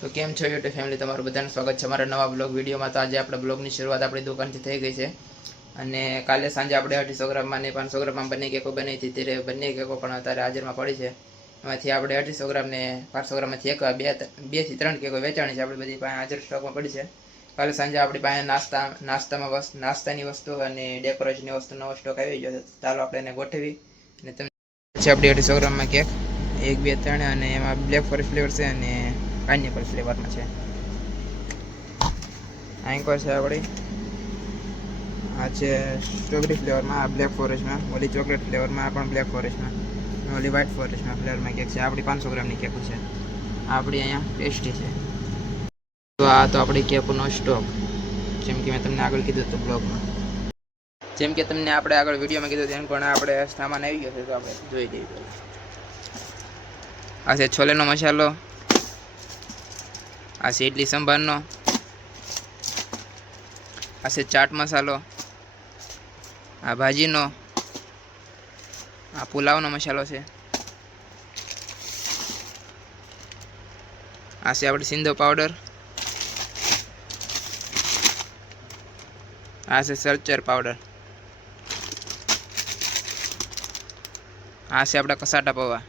તો કેમ છો યુટ્યુબ ફેમિલી, તમારું બધાનું સ્વાગત છે અમારા નવા બ્લોગ વિડીયોમાં। તો આજે આપણે બ્લોગની શરૂઆત આપણી દુકાનથી થઈ ગઈ છે અને કાલે સાંજે આપણે 250 ગ્રામમાં ને 500 ગ્રામમાં બંને કેકો બની હતી, ત્યારે બંને કેકો પણ અત્યારે હાજરમાં પડી છે। એમાંથી આપણે 250 ગ્રામ ને 500 ગ્રામમાંથી બે થી ત્રણ કેકો વેચાણી છે, આપણી બધી પાસે હાજર સ્ટોકમાં પડી છે। કાલે સાંજે આપણી પાસે નાસ્તાની વસ્તુ અને ડેકોરેશનની વસ્તુનો સ્ટોક આવી ગયો છે। ચાલો આપણે એને ગોઠવી અને તમને છે આપણી 250 ગ્રામમાં કેક 1 2 3 અને એમાં બ્લેક ફોરેસ્ટ ફ્લેવર છે અને પાઇનેપલ ફ્લેવરમાં છે। એન્કર છે આપણી, આ છે સ્ટ્રોબેરી ફ્લેવરમાં, આ બ્લેક ફોરેસ્ટમાં, ઓલી ચોકલેટ ફ્લેવરમાં, આ પણ બ્લેક ફોરેસ્ટમાં, ઓલી વ્હાઇટ ફોરેસ્ટમાં ફ્લેવરમાં કેક છે। આપણી 500 ગ્રામની કેક છે, આપણી અહીંયા ટેસ્ટી છે। તો આ તો આપણી કેકનો સ્ટોક, જેમ કે મેં તમને આગળ કીધું હતું બ્લોગમાં, જેમ કે તમને આપણે આગળ વિડીયોમાં કીધું તેમ પણ આપણે સામાન આવી ગયો છે, તો આપણે જોઈ લઈએ। આ છે છોલેનો મસાલો, આ છે ઇડલી સંભારનો, આ છે ચાટ મસાલો, આ ભાજીનો, આ પુલાવનો મસાલો છે, આ છે આપણે સિંધો પાવડર, આ છે સલ્ચર પાવડર, આ છે આપણા કસાટા પૌવા।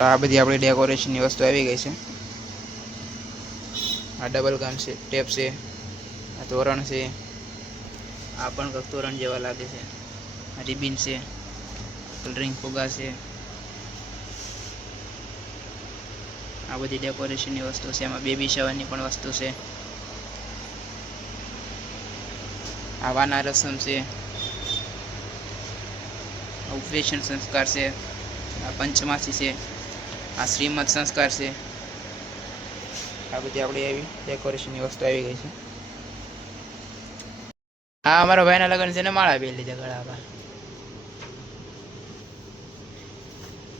આ બધી આપણી ડેકોરેશનની વસ્તુ આવી ગઈ છે। આ ડબલ ગમ છે, ટેપ છે, આ તોરણ છે, આ પણ કંઈક તોરણ જેવા લાગે છે, આ રિબિન છે, કલરિંગ ફુગા છે, આ બધી ડેકોરેશનની વસ્તુ છે। એમાં બેબી શાવરની પણ વસ્તુ છે, આ વાના રસમ છે, આ ઉપવેશન સંસ્કાર છે, આ પંચમાસી છે, આ શ્રીમદ સંસ્કાર છે। આ બધી આપણી આવી ડેકોરેશનની વસ્તુ આવી ગઈ છે। આ અમારા ભાઈના લગ્ન છે ને માળા પહેરી લીધા ગળામાં,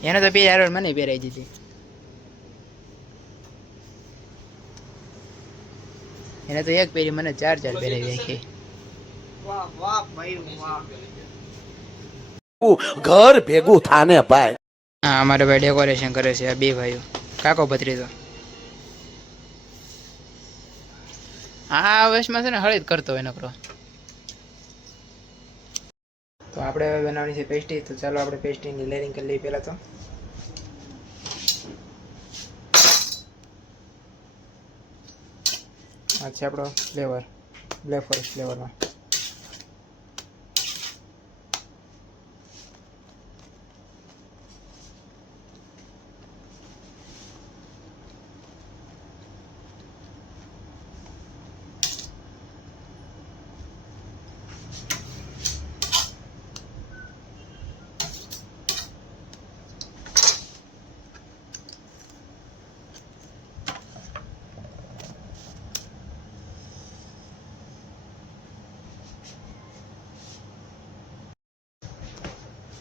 એને તો પહેરી મને પહેરાવી દીધી, એને તો એક પહેરી મને ચાર પહેરાવી રાખી। ઘર ભેગું થાને ભાઈ। હા, અમારે ભાઈ ડેકોરેશન કરે છે, આ બે ભાઈઓ કાકો ભત્રીજો। હા, વેશમાં છે ને હળી જ કરતો હોય નકરો। તો આપણે હવે બનાવવાની છે પેસ્ટી, તો ચાલો આપણે પેસ્ટીની લેયરિંગ કરી લઈએ પહેલાં તો। આ છે આપણો ફ્લેવર, બ્લેક ફોરેસ્ટ ફ્લેવરમાં।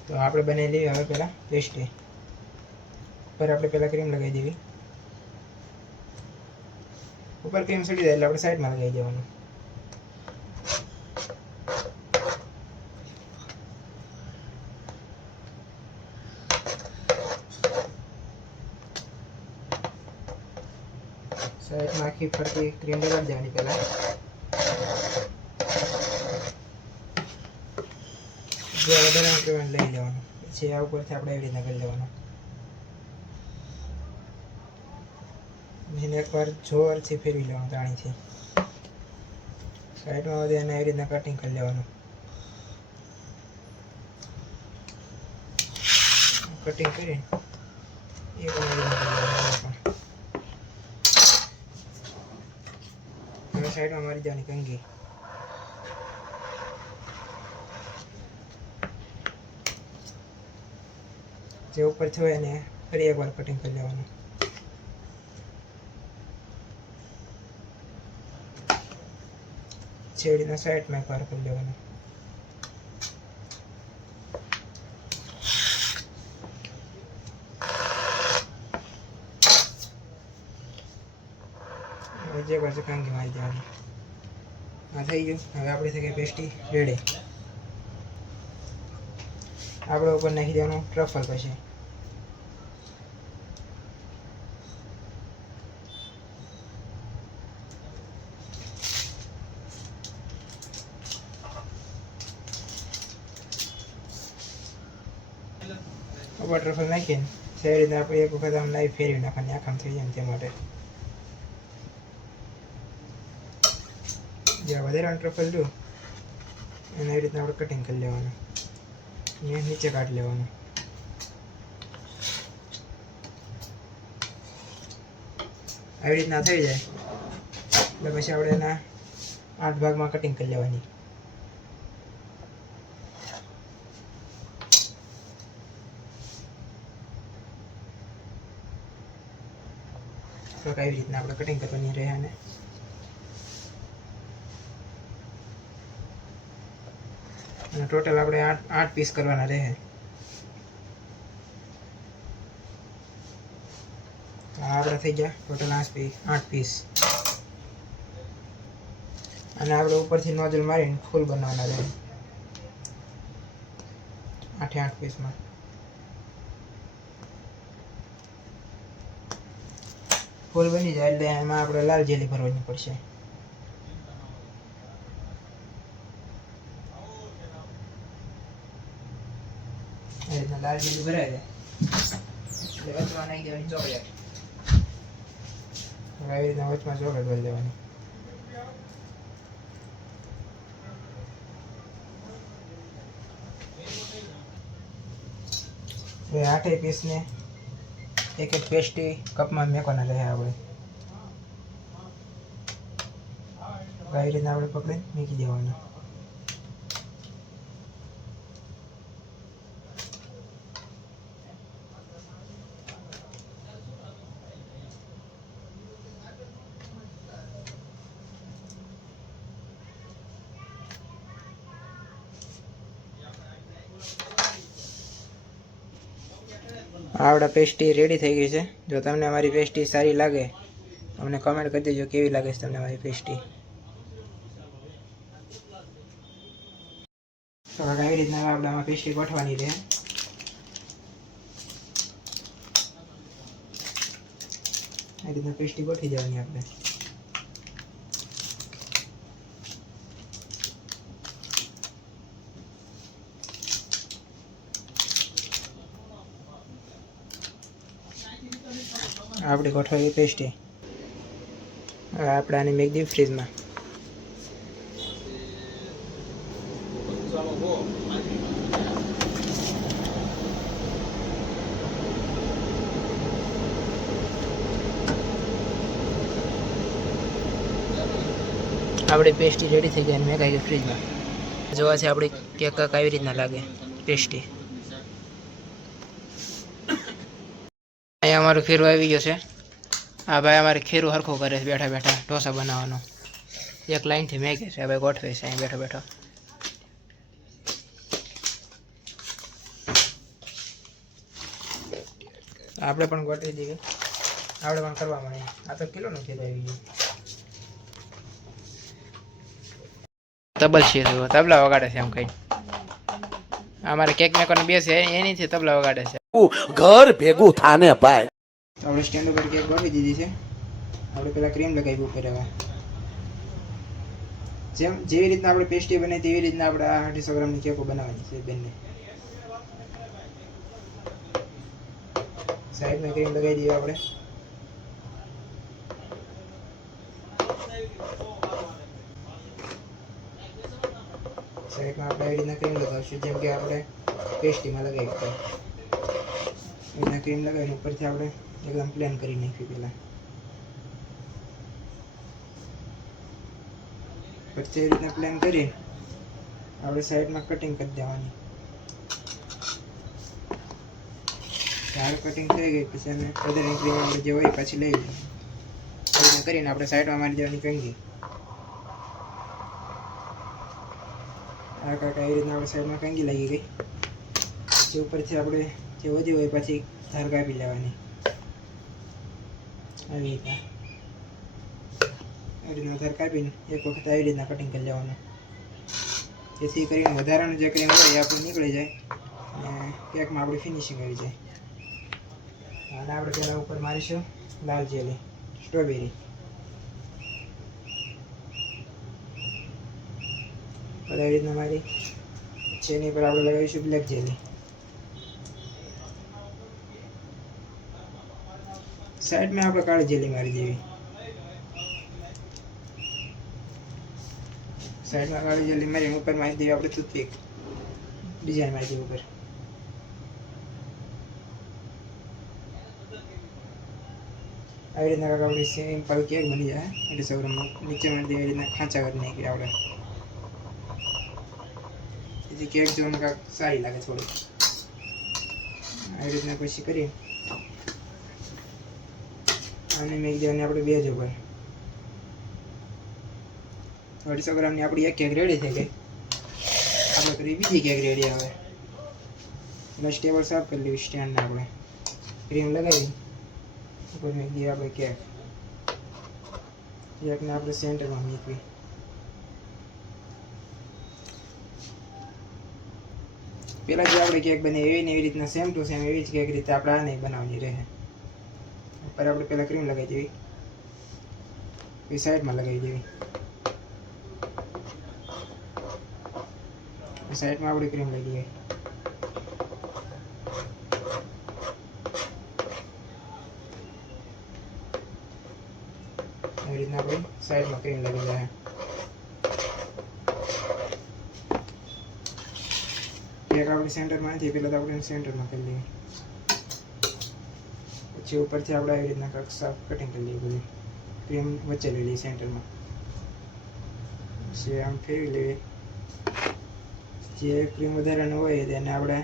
તો આપણે બનાવી લઈએ હવે પહેલાં પેસ્ટી। ઉપર આપણે પહેલાં ક્રીમ લગાવી દેવી, ઉપર ક્રીમ સડી જાય એટલે આપણે સાઈડમાં લગાવી દેવાનું। સાઈડમાં આખી ફરતી ક્રીમ લગાવી દેવાની પહેલાં, જે વધારે ક્રીમ લઈ લેવાનું, પછી આ ઉપરથી આપણે એવી રીતના કરી લેવાનું। એને એકવાર જોરથી ફેરવી લેવાનું તાણીથી, સાઈડમાં વધે એને એવી રીતના કટિંગ કરી લેવાનું। કટિંગ કરી એ પણ હવે સાઈડમાં મારી દેવાની કંગી, જે ઉપર થયો એને ફરી એકવાર કટિંગ કરી લેવાનું। છેડીના સાઈડમાં એકવાર કરી લેવાનું। જે પાસે કાંગી મારી દેવાની। આ થઈ ગયું, હવે આપણે થઈ ગઈ પેસ્ટી રેડી। આપણે ઉપર નાખી દેવાનું ટ્રફલ, પછી સૂકા ટ્રફલ નાખીને સેવી રીતના આપણે એક વખત આમ નાઈ ફેરવી નાખવાની, આખામ થઈ જાય ને તે માટે. જે વધારાનું ટ્રફલ જો એને એવી રીતના આપણે કટિંગ કરી લેવાનું ને નીચે કાઢી લેવાનું. આવી રીતના થઈ જાય એટલે પછી આપણે એના 8 ભાગમાં કટિંગ કરી લેવાની. તો આવી રીતના આપણે કટિંગ કરવાની રહે અને ટોટલ આપણે 8 પીસ કરવાના રહે. આપણે થઈ ગયા ટોટલ 8 પીસ. અને આપણે ઉપરથી નોઝલ મારીને ફૂલ બનાવવાના રહે 8 પીસમાં. ફૂલ બની જાય એટલે એમાં આપણે લાલ જેલી ભરવાની પડશે. એ રીતના લાલ જેલી ભરાઈ જાય એટલે વચમાં નાખી દેવાની ચોકલેટ. આવી રીતના વચમાં ચોકલેટ ભરી દેવાની. એ 8 પીસને એક પેસ્ટી કપમાં મેકવાના રહે આપણે. આવી રીતના આપણે પકડીને મૂકી દેવાના. આવડા પેસ્ટી રેડી થઈ ગઈ છે. જો તમને અમારી પેસ્ટી સારી લાગે અમને કમેન્ટ કરી દેજો કેવી લાગે છે તમને અમારી પેસ્ટી. તો આવી રીતના આપણે આમાં પેસ્ટી ગોઠવાની રહે. આવી રીતના પેસ્ટી ગોઠવી દેવાની આપણે. આપણી ગોઠવાઈ પેસ્ટી હવે આપણે આને મેક દઈએ ફ્રીજમાં. આપણી પેસ્ટી રેડી થઈ ગઈ અને મેં કાંઈ ફ્રીજમાં જોવા છે. આપણી કેક આવી રીતના લાગે પેસ્ટી. અહીંયા અમારું ખીરું આવી ગયું છે. હા ભાઈ અમારે ખીરું હરખું કરે છે બેઠા બેઠા ઢોસા બનાવવાનો. એક લાઈનથી મેકે છે ભાઈ, ગોઠવે છે અહીં બેઠો બેઠો. આપણે પણ ગોઠવી દઈએ, આપણે પણ કરવા મળે. આ તો કિલોનું ખીરું આવી ગયું. તબલ છે તબલા વગાડે છે એમ કઈ. અમારે કેક મેકરનો બે છે એનીથી તબલા વગાડે છે. ઘર ભેગું થાને ભાઈ. આપણે સ્ટેન્ડ ઉપર કેક ગોઠવી દીધી છે. આપણે પેલા ક્રીમ લગાવી ઉપર હવે જેવી રીતના આપણે પેસ્ટી બને તેવી રીતના આપણે આ 800 ગ્રામની કેકો બનાવવાની છે બંને. સાઈડમાં ક્રીમ લગાવી દઈએ આપણે. સાઈડમાં આપણે આવી રીતના ક્રીમ લગાવશું જેમ કે આપણે પેસ્ટીમાં લગાવી શકીએ. એના ક્રીમ લગાવીને ઉપરથી આપણે એકદમ પ્લેન કરી નાખ્યું પહેલાં. પછી એ રીતના પ્લેન કરી આપણે સાઈડમાં કટિંગ કરી દેવાની. ચાર કટિંગ થઈ ગઈ પછી અમે વધારે ક્રીમ આપણે જે હોય પછી લઈ લઈએ. એ રીતના કરીને આપણે સાઈડમાં મારી દેવાની કંગી. આ કાંઈ એ રીતના આપણે સાઈડમાં કંગી લાગી ગઈ. જે ઉપરથી આપણે જે વધી હોય પછી ધાર કાપી લેવાની આવી રીતના. આવી રીતના ધાર કાપીને એક વખત આવી રીતના કટિંગ કરી લેવાનું, જેથી કરીને વધારાનું જે ક્રીમ હોય એ આપણું નીકળી જાય અને કેકમાં આપણી ફિનિશિંગ આવી જાય. અને આપણે પહેલાં ઉપર મારીશું લાલ જેલી સ્ટ્રોબેરી. આવી રીતના મારી છે એની પર આપણે લગાવીશું બ્લેક જેલી. સાઈડમાં આપણે કાળી જેલી મારી દેવી. સાઈડમાં કાળી જેલી મારી ઉપર મારી દેવી આપણે ટૂથપીક. ડિઝાઇન મારી દેવી ઉપર. આવી રીતના કાંક આપણી સિમ્પલ કેક બની જાય 250 ગ્રામનો. નીચે મારી દેવી રીતના ખાંચા કરી નાખીએ આપણે. જેથી કેક જોઈને કાંક સારી લાગે થોડી. આવી રીતના પછી કરીએ અને મેં દેવાની આપણે બેજ ઉપર 250 ગ્રામની આપણી એક કેક રેડી થઈ ગઈ. આપણે કરી બીજી કેક રેડી આવે. બસ ટેબલ સાફ કરી લેવી. સ્ટેન્ડને આપણે ક્રીમ લગાવી ઉપર મેં દઈએ આપણે કેકને આપણે સેન્ટરમાં મૂકવી. પેલા જે આપણે કેક બને એવી ને એવી રીતના સેમ ટુ સેમ એવી જ કેક રીતે આપણે આને બનાવવાની રહે. ઉપર આપણે પહેલાં ક્રીમ લગાવી દેવી. એ સાઈડમાં લગાવી દેવી. સાઈડમાં આપણે ક્રીમ લઈ દઈએ. એવી રીતના આપણે સાઈડમાં ક્રીમ લગાવી જાય. કેક આપણી સેન્ટરમાં નથી, પહેલાં તો આપણે સેન્ટરમાં કરી લઈએ. પછી ઉપરથી આપણે આવી રીતના કાંક સાફ કટિંગ કરી લઈએ. બધી ક્રીમ વચ્ચે લઈ લઈએ સેન્ટરમાં. પછી આમ ફેરવી લઈએ. જે ક્રીમ વધારાનું હોય તેને આપણે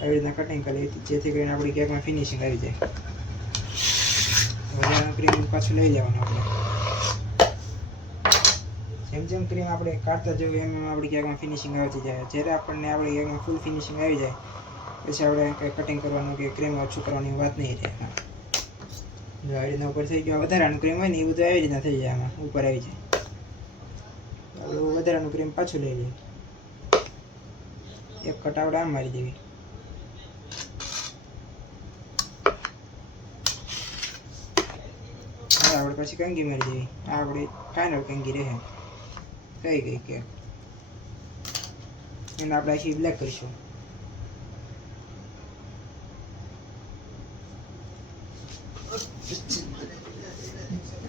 આવી રીતના કટિંગ કરી લઈએ, જેથી કરીને આપણી કેકમાં ફિનિશિંગ આવી જાય. વધારાનું ક્રીમ પાછું લઈ લેવાનું આપણે. જેમ જેમ ક્રીમ આપણે કાઢતા જવું એમ એમ આપણી કેકમાં ફિનિશિંગ આવતી જાય. જ્યારે આપણને આપણી કેકમાં ફૂલ ફિનિશિંગ આવી જાય પછી આપણે કંઈ કટિંગ કરવાનું કે ક્રીમ ઓછું કરવાની વાત નહીં રહે. જો આવી રીતના ઉપર થઈ ગયું. વધારાનું ક્રીમ હોય ને એ બધું આવી રીતના થઈ જાય. આમાં ઉપર આવી જાય. આપણે વધારાનું ક્રીમ પાછું લઈ લઈએ. એક કટ આપણે આમ મારી દેવી. આપણે પછી કંગી મારી દેવી. આ આપણી ફાઇનલ કંગી રહે. થઈ ગઈ કેક. એને આપણે આખી બ્લેક કરીશું.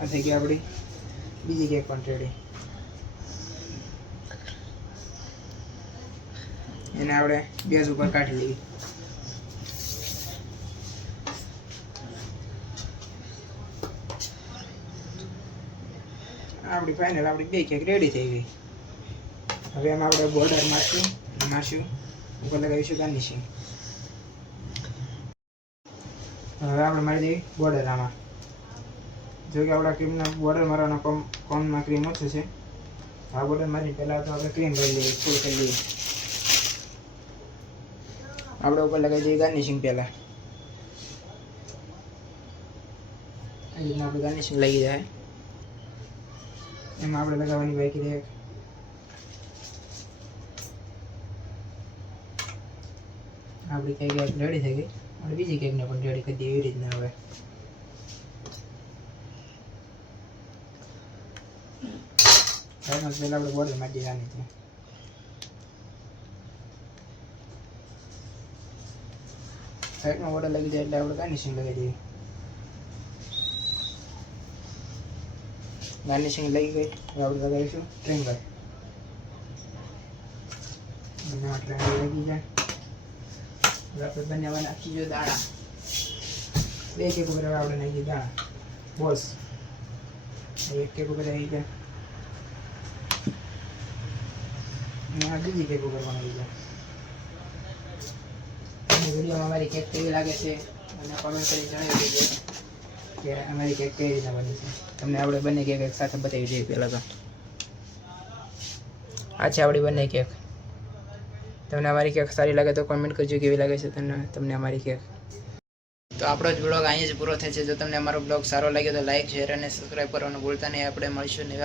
આ થઈ ગઈ આપણી બીજી કેક પણ રેડી. એને આપણે બેઝ ઉપર કાઢી લેવી. આપણી ફાઇનલ આપણી બે કેક રેડી થઈ ગઈ. હવે એમાં આપણે બોર્ડર મારશું ઉપર લગાવીશું ગાર્નિશિંગ. હવે આપણે મારી દઈએ બોર્ડર. આમાં જો કે આપણા ક્રીમના બોર્ડર મારવાના કોનમાં ક્રીમ ઓછું છે. આ બોર્ડર મારી પહેલાં તો આપણે ક્રીમ લઈ લઈએ, ફૂલ કરી લઈએ. આપણે ઉપર લગાવી દઈએ ગાર્નિશિંગ. પહેલાં આ રીતના આપણે ગાર્નિશિંગ લઈ જાય. એમાં આપણે લગાવવાની બાકી રહે. આપણી કેક રેડી થઈ ગઈ. આપણે બીજી કેકને પણ રેડી કરી દઈએ એવી રીતના. હવે પહેલાં આપણે બોર્ડર મારી દેવાની છે. સાઈડમાં બોર્ડર લગી જાય એટલે આપણે ગાર્નિશિંગ લગાવી દઈએ. ગાર્નિશિંગ લઈ ગઈ. હવે આપણે લગાવીશું ટ્રેંગલ. ટ્રેંગલ લગી જાય. હવે આપણે બનાવવા નાખીશું દાણા. બે કેક ઉપર આપણે નાખીએ દાણા બોલ્સ. એક કેક ઉપર આવી જાય. અને આ બીજી કેક ઉપર પણ આવી જાય. વિડીયોમાં અમારી કેક કેવી લાગે છે અને કોમેન્ટ કરી જણાવી દેજો કે અમારી કેક કઈ રીતના બની છે. તમને આપણે બંને કેક એક સાથે બતાવી દઈએ. પહેલાં તો આ છે આપણી બંને કેક. તમને અમારી કેક સારી લાગે તો કોમેન્ટ કરજો કેવી લાગે છે તમને અમારી કેક. તો આપણો જ બ્લોગ અહીં જ પૂરો થાય છે. જો તમને અમારો બ્લોગ સારો લાગ્યો તો લાઈક, શેર અને સબસ્ક્રાઈબ કરવાનું ભૂલતા નહીં. આપણે મળીશું